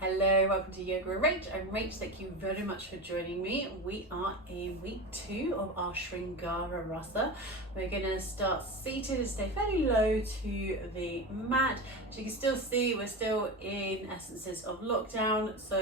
Hello, welcome to Yoga with Rach. I'm Rach, thank you very much for joining me. We are in week 2 of our Sringara Rasa. We're going to start seated and stay fairly low to the mat. As you can still see, we're still in essences of lockdown, so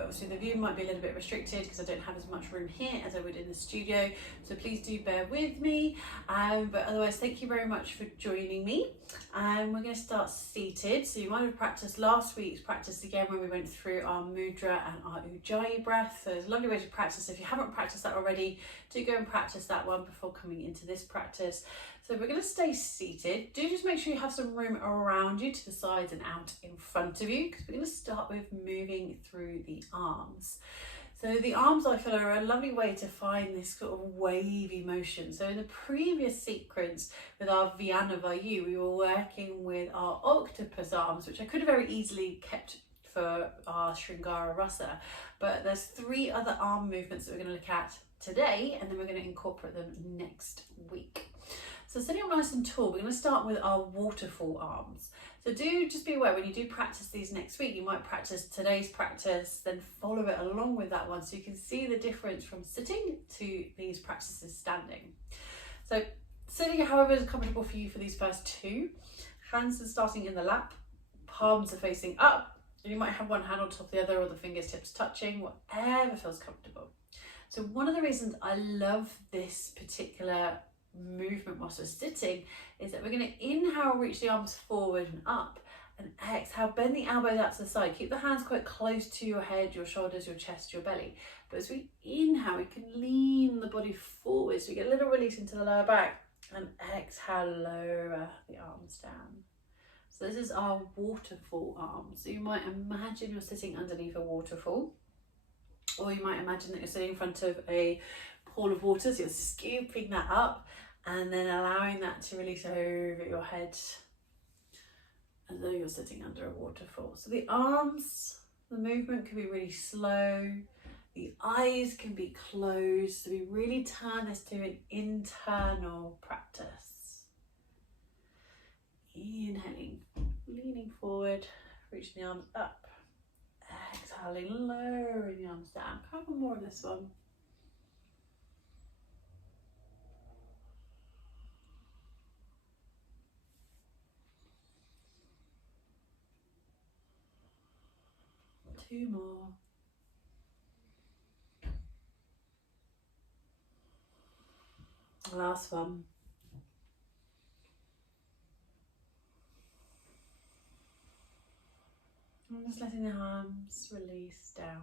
obviously the view might be a little bit restricted because I don't have as much room here as I would in the studio, so please do bear with me. But otherwise, thank you very much for joining me. And we're going to start seated. So you might have practiced last week's practice again when we went through our mudra and our ujjayi breath. So it's a lovely way to practice. If you haven't practiced that already, do go and practice that one before coming into this practice. So we're going to stay seated. Do just make sure you have some room around you, to the sides and out in front of you, because we're going to start with moving through the arms. So the arms, I feel, are a lovely way to find this sort of wavy motion. So in the previous sequence with our Vyana Vayu, we were working with our octopus arms, which I could have very easily kept for our Sringara Rasa. But there's 3 other arm movements that we're going to look at today, and then we're going to incorporate them next week. So sitting up nice and tall, we're going to start with our waterfall arms. So do just be aware, when you do practice these next week, you might practice today's practice, then follow it along with that one, so you can see the difference from sitting to these practices standing. So sitting however is comfortable for you for these first 2. Hands are starting in the lap, palms are facing up. You might have one hand on top of the other, or the fingertips touching, whatever feels comfortable. So one of the reasons I love this particular movement whilst we're sitting is that we're going to inhale, reach the arms forward and up, and exhale, bend the elbows out to the side. Keep the hands quite close to your head, your shoulders, your chest, your belly. But as we inhale, we can lean the body forward, so we get a little release into the lower back, and exhale, lower the arms down. So this is our waterfall arms. So you might imagine you're sitting underneath a waterfall, or you might imagine that you're sitting in front of a pool of water, so you're scooping that up and then allowing that to release over your head as though you're sitting under a waterfall. So the arms, the movement can be really slow, the eyes can be closed, so we really turn this to an internal practice. Inhaling, leaning forward, reaching the arms up, exhaling, lowering the arms down. A couple more of this one. Two more. Last one. And just letting the arms release down.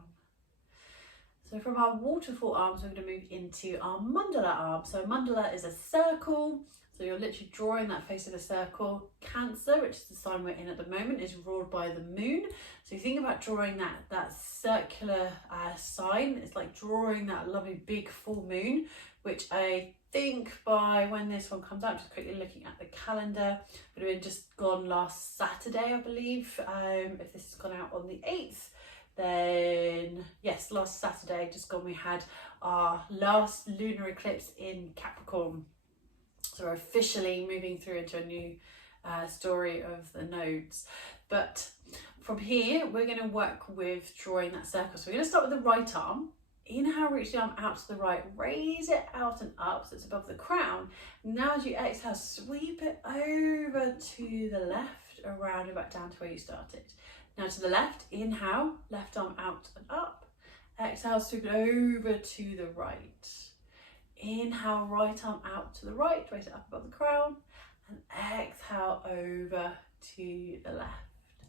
So from our waterfall arms, we're going to move into our mandala arms. So a mandala is a circle. So you're literally drawing that face of a circle. Cancer, which is the sign we're in at the moment, is ruled by the moon. So you think about drawing that circular sign. It's like drawing that lovely big full moon, which I think by when this one comes out, just quickly looking at the calendar, would have been just gone last Saturday, I believe. If this has gone out on the 8th, then yes, last Saturday just gone, we had our last lunar eclipse in Capricorn. So we're officially moving through into a new story of the nodes. But from here, we're going to work with drawing that circle. So we're going to start with the right arm. Inhale, reach the arm out to the right, raise it out and up so it's above the crown. Now as you exhale, sweep it over to the left, around and back down to where you started. Now to the left, inhale, left arm out and up. Exhale, sweep it over to the right. Inhale, right arm out to the right, raise it up above the crown, and exhale over to the left.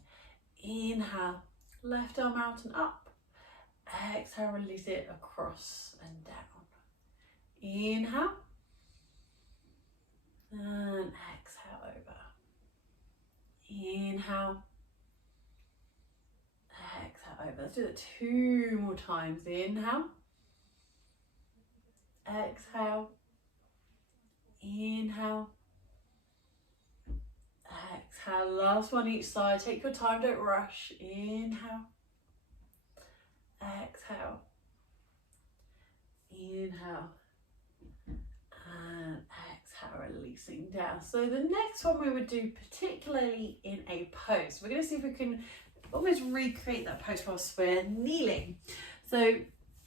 Inhale, left arm out and up. Exhale, release it across and down. Inhale, and exhale over. Inhale, exhale over. Let's do that 2 more times. Inhale, exhale, inhale, exhale. Last one each side. Take your time, don't rush. Inhale, exhale, inhale, and exhale, releasing down. So the next one we would do, particularly in a pose, we're going to see if we can almost recreate that pose whilst we're kneeling. So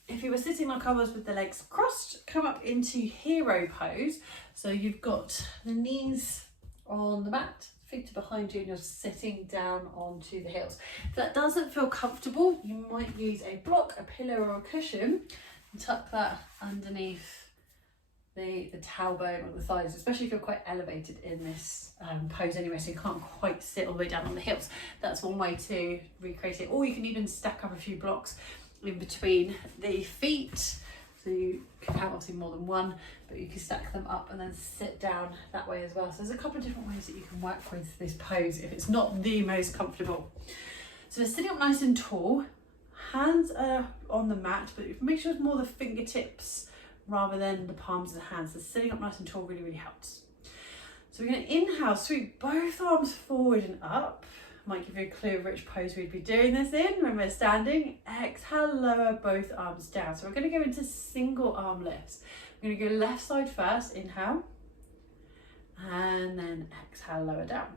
if you were sitting like I was with the legs crossed, come up into hero pose. So you've got the knees on the mat, feet are behind you, and you're sitting down onto the heels. If that doesn't feel comfortable, you might use a block, a pillow or a cushion, and tuck that underneath the tailbone or the thighs, especially if you're quite elevated in this pose anyway, so you can't quite sit all the way down on the heels. That's one way to recreate it. Or you can even stack up a few blocks in between the feet, so you can have obviously more than one, but you can stack them up and then sit down that way as well. So there's a couple of different ways that you can work with this pose if it's not the most comfortable. So sitting up nice and tall, hands are on the mat, but make sure it's more the fingertips rather than the palms of the hands. So sitting up nice and tall really, really helps. So we're going to inhale, sweep both arms forward and up. Might give you a clue of which pose we'd be doing this in when we're standing. Exhale, lower both arms down. So we're going to go into single arm lifts. We're going to go left side first, inhale, and then exhale, lower down.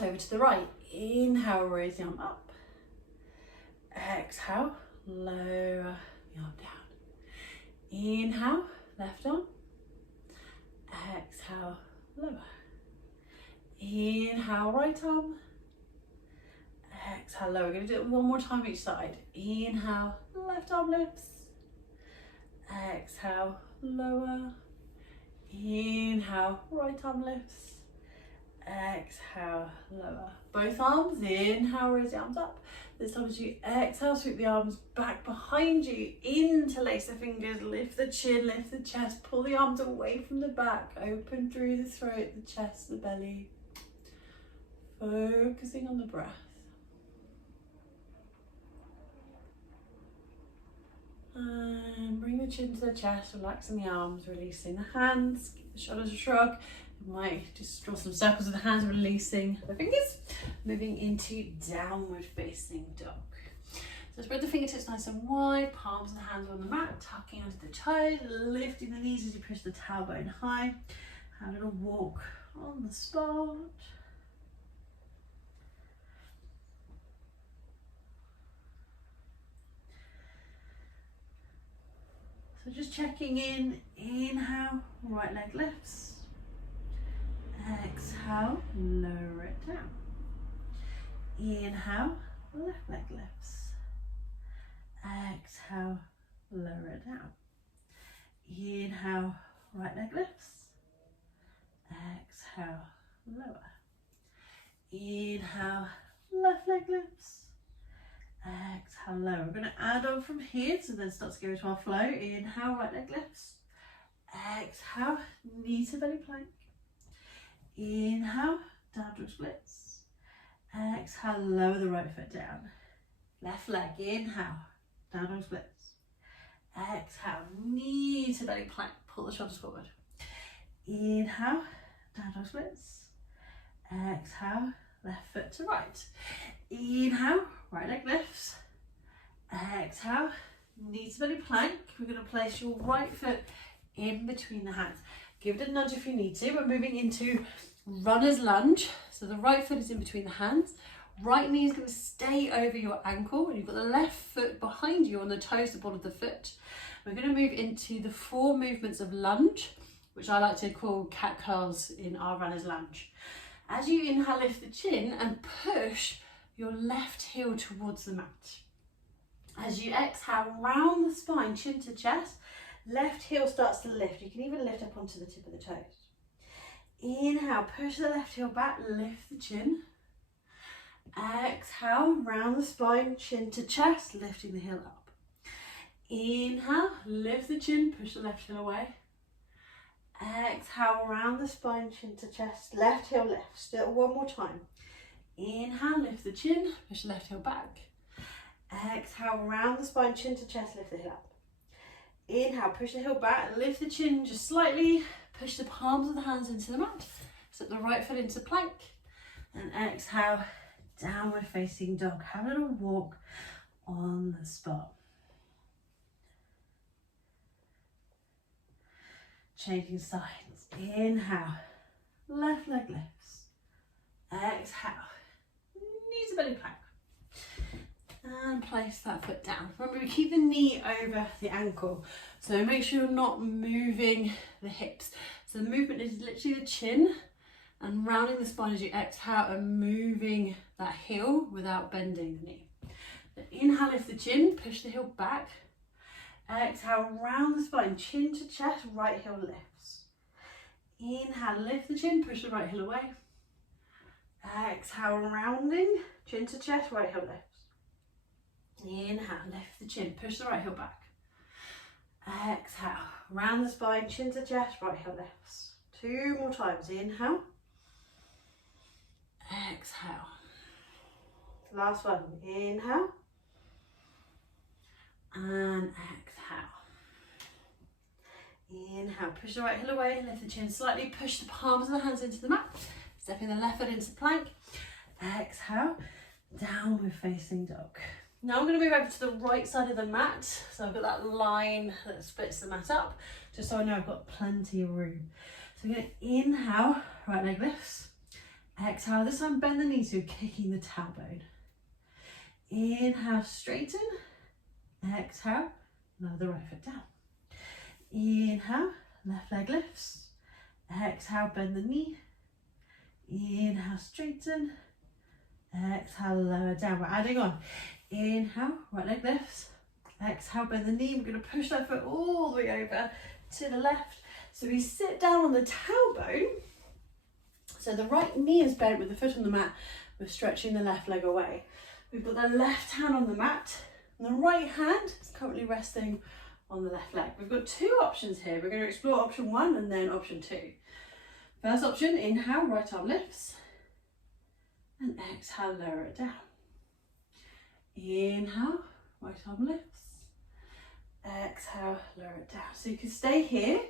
Over to the right, inhale, raise the arm up. Exhale, lower the arm down. Inhale, left arm. Exhale, lower. Inhale, right arm. Exhale, lower. We're going to do it one more time each side. Inhale, left arm lifts. Exhale, lower. Inhale, right arm lifts. Exhale, lower. Both arms, inhale, raise the arms up. This time as you exhale, sweep the arms back behind you, interlace the fingers, lift the chin, lift the chest, pull the arms away from the back, open through the throat, the chest, the belly. Focusing on the breath. And bring the chin to the chest, relaxing the arms, releasing the hands, give the shoulders a shrug. You might just draw some circles with the hands, releasing the fingers, moving into downward facing dog. So spread the fingertips nice and wide, palms and hands on the mat, tucking under the toes, lifting the knees as you push the tailbone high. Have a little walk on the spot. So just checking in, inhale, right leg lifts. Exhale, lower it down. Inhale, left leg lifts. Exhale, lower it down. Inhale, right leg lifts. Exhale, lower. Inhale, left leg lifts. Exhale, lower. We're going to add on from here to then start to go into our flow. Inhale, right leg lifts. Exhale, knee to belly plank. Inhale, down dog splits. Exhale, lower the right foot down. Left leg, inhale, down dog splits. Exhale, knee to belly plank, pull the shoulders forward. Inhale, down dog splits. Exhale, left foot to right. Inhale, right leg lifts. Exhale, knee to belly plank. We're going to place your right foot in between the hands. Give it a nudge if you need to. We're moving into runner's lunge. So the right foot is in between the hands. Right knee is going to stay over your ankle. And you've got the left foot behind you on the toes, the ball of the foot. We're going to move into the 4 movements of lunge, which I like to call cat curls in our runner's lunge. As you inhale, lift the chin and push your left heel towards the mat. As you exhale, round the spine, chin to chest. Left heel starts to lift. You can even lift up onto the tip of the toes. Inhale, push the left heel back, lift the chin. Exhale, round the spine, chin to chest, lifting the heel up. Inhale, lift the chin, push the left heel away. Exhale, round the spine, chin to chest, left heel lift. Still one more time. Inhale, lift the chin, push the left heel back. Exhale, round the spine, chin to chest, lift the heel up. Inhale, push the heel back, lift the chin just slightly, push the palms of the hands into the mat, step the right foot into plank, and exhale, downward facing dog. Have a little walk on the spot. Changing sides. Inhale, left leg lifts. Exhale, knee to belly plank. and place that foot down. Remember, we keep the knee over the ankle, so make sure you're not moving the hips. So the movement is literally the chin and rounding the spine as you exhale and moving that heel without bending the knee. So inhale, lift the chin, push the heel back. Exhale, round the spine, chin to chest, right heel lifts. Inhale, lift the chin, push the right heel away. Exhale, rounding, chin to chest, right heel lifts. Inhale, lift the chin, push the right heel back. Exhale, round the spine, chin to chest, right heel lifts. 2 more times. Inhale. Exhale. Last one. Inhale. And exhale. Inhale, push the right heel away, lift the chin slightly, push the palms of the hands into the mat. Stepping the left foot into plank. Exhale, downward facing dog. Now I'm going to move over to the right side of the mat. So I've got that line that splits the mat up, just so I know I've got plenty of room. So I'm going to inhale, right leg lifts. Exhale, this time bend the knees, so kicking the tailbone. Inhale, straighten. Exhale, lower the right foot down. Inhale, left leg lifts. Exhale, bend the knee. Inhale, straighten. Exhale, lower down. We're adding on. Inhale, right leg lifts. Exhale, bend the knee. We're going to push that foot all the way over to the left. So we sit down on the tailbone. So the right knee is bent with the foot on the mat. We're stretching the left leg away. We've got the left hand on the mat. And the right hand is currently resting on the left leg. We've got 2 options here. We're going to explore option 1 and then option 2. First option, inhale, right arm lifts. And exhale, lower it down. Inhale, right arm lifts. Exhale, lower it down. So you can stay here,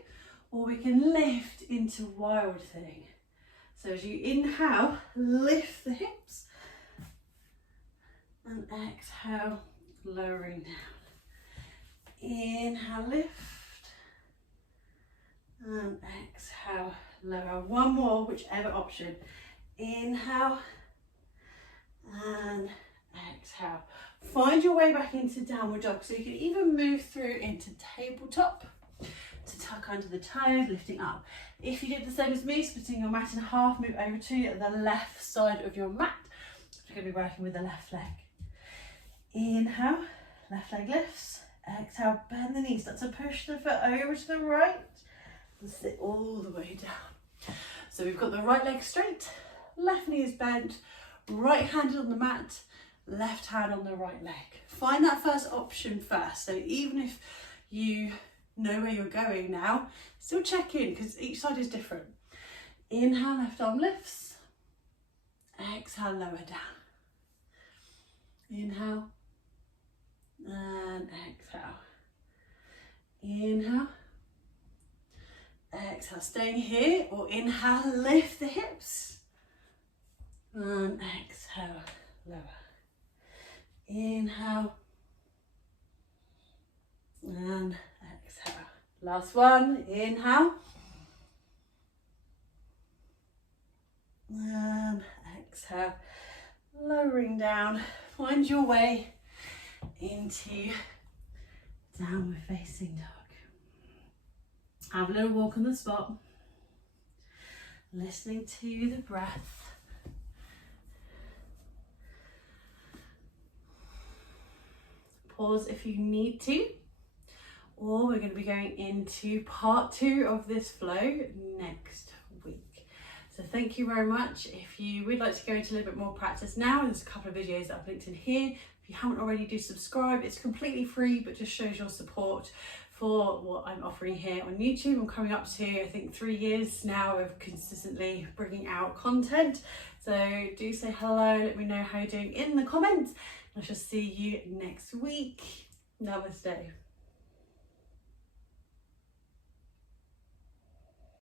or we can lift into wild thing. So as you inhale, lift the hips. And exhale, lowering down. Inhale, lift. And exhale, lower. One more, whichever option. Inhale. And exhale. Find your way back into downward dog. So you can even move through into tabletop to tuck under the toes, lifting up. If you did the same as me, splitting your mat in half, move over to the left side of your mat. You're going to be working with the left leg. Inhale, left leg lifts. Exhale, bend the knees. Start to push the foot over to the right and sit all the way down. So we've got the right leg straight, left knee is bent, right hand on the mat, left hand on the right leg. Find that first option first. So even if you know where you're going now, still check in because each side is different. Inhale, left arm lifts. Exhale, lower down. Inhale and exhale. Inhale. Exhale, staying here, or inhale, lift the hips. And exhale, lower. Inhale. And exhale. Last one, inhale. And exhale. Lowering down. Find your way into downward facing dog. Have a little walk on the spot, listening to the breath. Pause if you need to, or we're going to be going into part 2 of this flow next week. So thank you very much. If you would like to go into a little bit more practice now, there's a couple of videos that I've linked in here. If you haven't already, do subscribe. It's completely free, but just shows your support for what I'm offering here on YouTube. I'm coming up to, I think, 3 years now of consistently bringing out content. So do say hello, let me know how you're doing in the comments. I shall see you next week. Namaste.